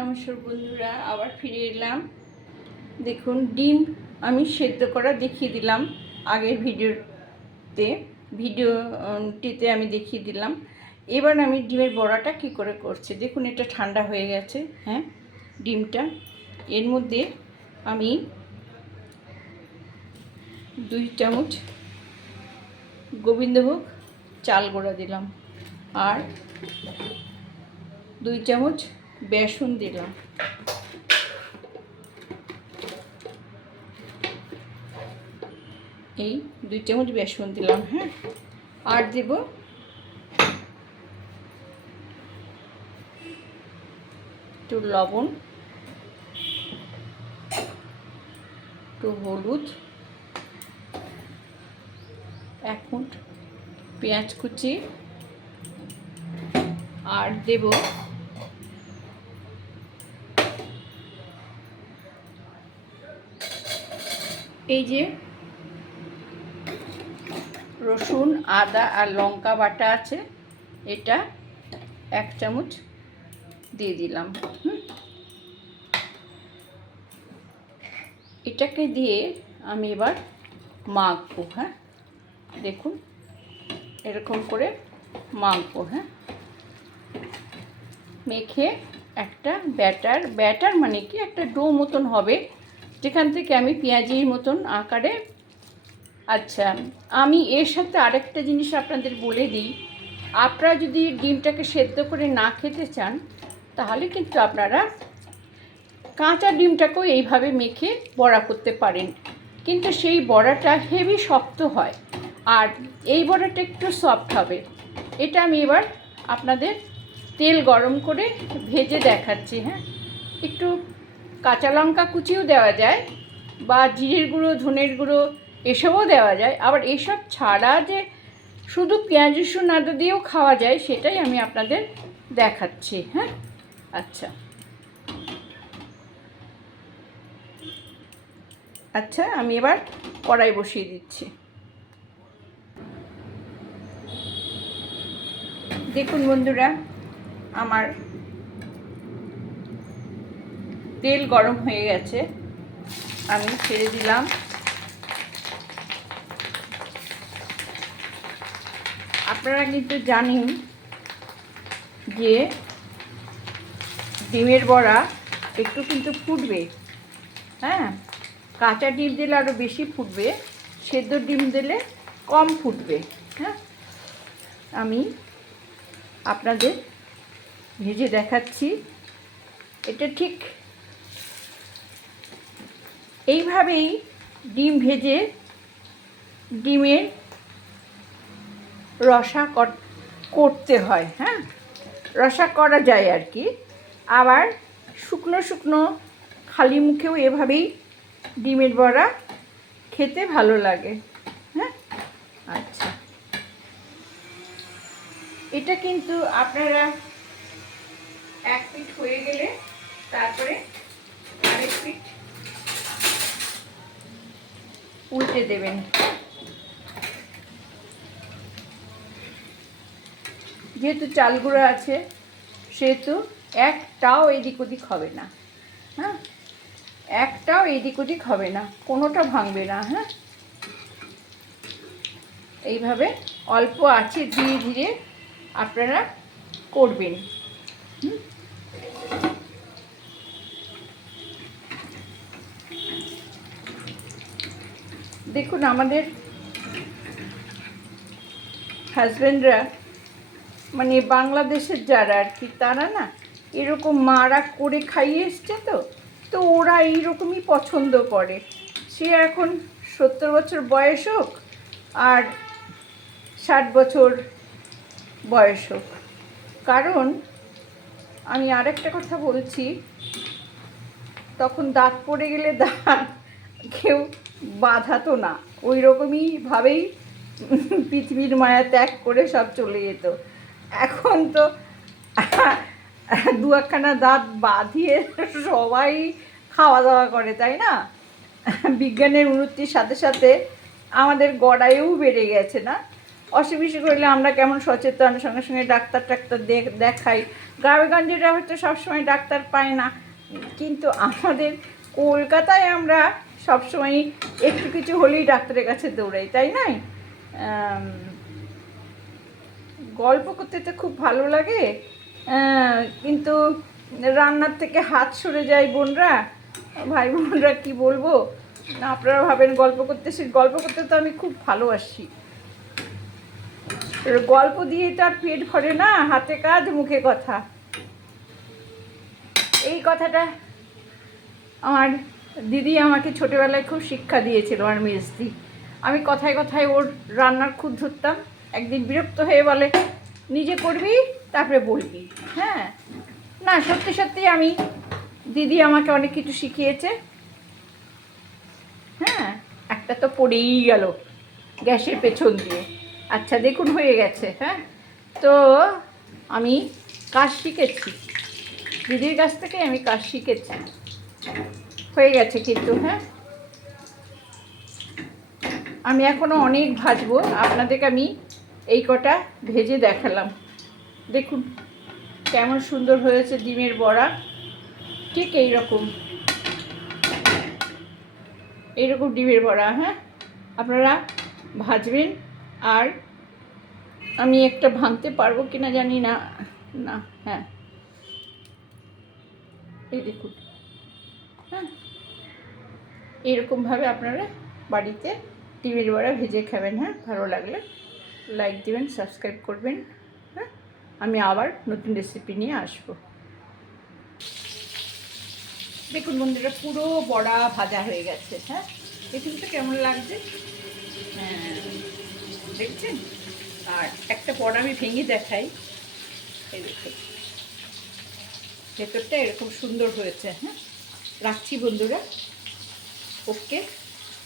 নমস্কার বন্ধুরা, আবার ফিরে এলাম। দেখুন, ডিম আমি সেদ্ধ করা দেখিয়ে দিলাম আগের ভিডিওটিতে আমি দেখিয়ে দিলাম। এবার আমি ডিমের বড়াটা কি করে করছি দেখুন। এটা ঠান্ডা হয়ে গেছে। হ্যাঁ, ডিমটা এর মধ্যে আমি 2 চামচ গোবিন্দভোগ চাল গুঁড়া দিলাম আর 2 চামচ বেসন দিলাম। এই 2 চামচ বেসন দিলাম। হ্যাঁ, আর দেব একটু লবণ, একটু হলুদ, 1 মুঠ পেঁয়াজ কুচি, আর দেব এই যে রসুন, আদা আর লঙ্কা বাটা আছে, এটা 1 চামচ দিয়ে দিলাম। এটাকে দিয়ে আমি এবার মাখবো। হ্যাঁ, দেখুন এরকম করে মাখবো। হ্যাঁ, মেখে একটা ব্যাটার মানে কি একটা ডো মতন হবে, যেখান থেকে আমি পেঁয়াজির মতন আকারে। আচ্ছা, আমি এর সাথে আরেকটা জিনিস আপনাদের বলে দিই। আপনারা যদি ডিমটাকে সেদ্ধ করে না খেতে চান, তাহলে কিন্তু আপনারা কাঁচা ডিমটাকেও এইভাবে মেখে বড়া করতে পারেন, কিন্তু সেই বড়াটা হেভি শক্ত হয়, আর এই বড়াটা একটু সফট হবে। এটা আমি এবার আপনাদের তেল গরম করে ভেজে দেখাচ্ছি। হ্যাঁ, একটু কাঁচা লঙ্কা কুচিও দেওয়া যায়, বা জিরের গুঁড়ো, ধনের গুঁড়ো এসবও দেওয়া যায়। আবার এইসব ছাড়া যে শুধু পেঁয়াজ রসুন আদা দিয়েও খাওয়া যায়, সেটাই আমি আপনাদের দেখাচ্ছি। হ্যাঁ, আচ্ছা আমি এবার কড়াই বসিয়ে দিচ্ছি। দেখুন বন্ধুরা, আমার তেল গরম হয়ে গেছে, আমি ছেড়ে দিলাম। আপনারা কিন্তু জানেন যে ডিমের বড়া একটু কিন্তু ফুটবে। হ্যাঁ, কাঁচা ডিম দিলে আরও বেশি ফুটবে, সেদ্ধ ডিম দিলে কম ফুটবে। হ্যাঁ, আমি আপনাদের ভেজে দেখাচ্ছি। এটা ঠিক এইভাবেই ডিম ভেজে ডিমের রসা করতে হয়। হ্যাঁ, রসা করা যায় আর কি। আবার শুকনো শুকনো খালি মুখেও এভাবেই ডিমের বড়া খেতে ভালো লাগে। হ্যাঁ, আচ্ছা, এটা কিন্তু আপনারা 1 পিঠ হয়ে গেলে তারপরে আরেক পিঠ উল্টে দেবেন। যেহেতু চাল গুঁড়ো আছে, সেহেতু একটাও এদিক ওদিক হবে না। হ্যাঁ, একটাও এদিক ওদিক হবে না, কোনোটা ভাঙবে না। হ্যাঁ, এইভাবে অল্প আছে ধীরে ধীরে আপনারা করবেন। দেখুন, আমাদের হাজব্যান্ডরা মানে বাংলাদেশের যারা আর কি, তারা না এরকম মারা করে খাইয়ে এসছে, তো ওরা এইরকমই পছন্দ করে। সে এখন 70 বছর বয়স হোক আর 60 বছর বয়স হোক। কারণ আমি আরেকটা কথা বলছি, তখন দাঁত পড়ে গেলে দাঁত কেউ বাঁধাতো না, ওই রকমই ভাবেই পৃথিবীর মায়া ত্যাগ করে সব চলে যেত। এখন তো 2-1খানা দাঁত বাঁধিয়ে সবাই খাওয়া দাওয়া করে, তাই না? বিজ্ঞানের উন্নতির সাথে সাথে আমাদের গড়াইও বেড়ে গেছে না? অসুখ বিসুখ হইলে আমরা কেমন সচেতন, সঙ্গে সঙ্গে ডাক্তার দেখাই। গ্রামেগঞ্জেরা হয়তো সবসময় ডাক্তার পায় না, কিন্তু আমাদের কলকাতায় আমরা সবসময় একটু কিছু হলেই ডাক্তারের কাছে দৌড়াই, তাই নয়? গল্প করতে তো খুব ভালো লাগে, কিন্তু রান্নার থেকে হাত সরে যায় বোনরা, ভাই বোনরা, কি বলবো। আপনারা ভাবেন গল্প করতে তো আমি খুব ভালোবাসি। গল্প দিয়ে তো আর পেট ভরে না, হাতে কাজ মুখে কথা। এই কথাটা আমার দিদি আমাকে ছোটোবেলায় খুব শিক্ষা দিয়েছিল, আমার মেজদি। আমি কথায় কথায় ওর রান্নার খুঁত ধরতাম। একদিন বিরক্ত হয়ে বলে, নিজে করবি তারপরে বলবি। হ্যাঁ, না সত্যি সত্যি আমি, দিদি আমাকে অনেক কিছু শিখিয়েছে। হ্যাঁ, একটা তো পড়েই গেল গ্যাসের পেছন দিয়ে। আচ্ছা দেখুন হয়ে গেছে। হ্যাঁ, তো আমি কাজ শিখেছি, দিদির কাছ থেকে আমি কাজ শিখেছি। হয়ে গেছে কিন্তু। হ্যাঁ, আমি এখনও অনেক ভাজবো, আপনাদেরকে আমি এই কটা ভেজে দেখালাম। দেখুন কেমন সুন্দর হয়েছে ডিমের বড়া। ঠিক এইরকম ডিমের বড়া। হ্যাঁ, আপনারা ভাজবেন। আর আমি একটা ভাঙতে পারবো কিনা জানি না। না, হ্যাঁ, এই দেখুন। হ্যাঁ, এরকমভাবে আপনারা বাড়িতে ডিমের বড়া ভেজে খাবেন। হ্যাঁ, ভালো লাগলে লাইক দিবেন, সাবস্ক্রাইব করবেন। হ্যাঁ, আমি আবার নতুন রেসিপি নিয়ে আসবো। দেখুন বন্ধুরা, পুরো বড়া ভাজা হয়ে গেছে। হ্যাঁ, দেখুন তো কেমন লাগছে। হ্যাঁ, দেখছেন? আর একটা বড়া আমি ভেঙে দেখাই। এই দেখুন, ভেতরটা এরকম সুন্দর হয়েছে। হ্যাঁ, রাখছি বন্ধুরা। ওকে।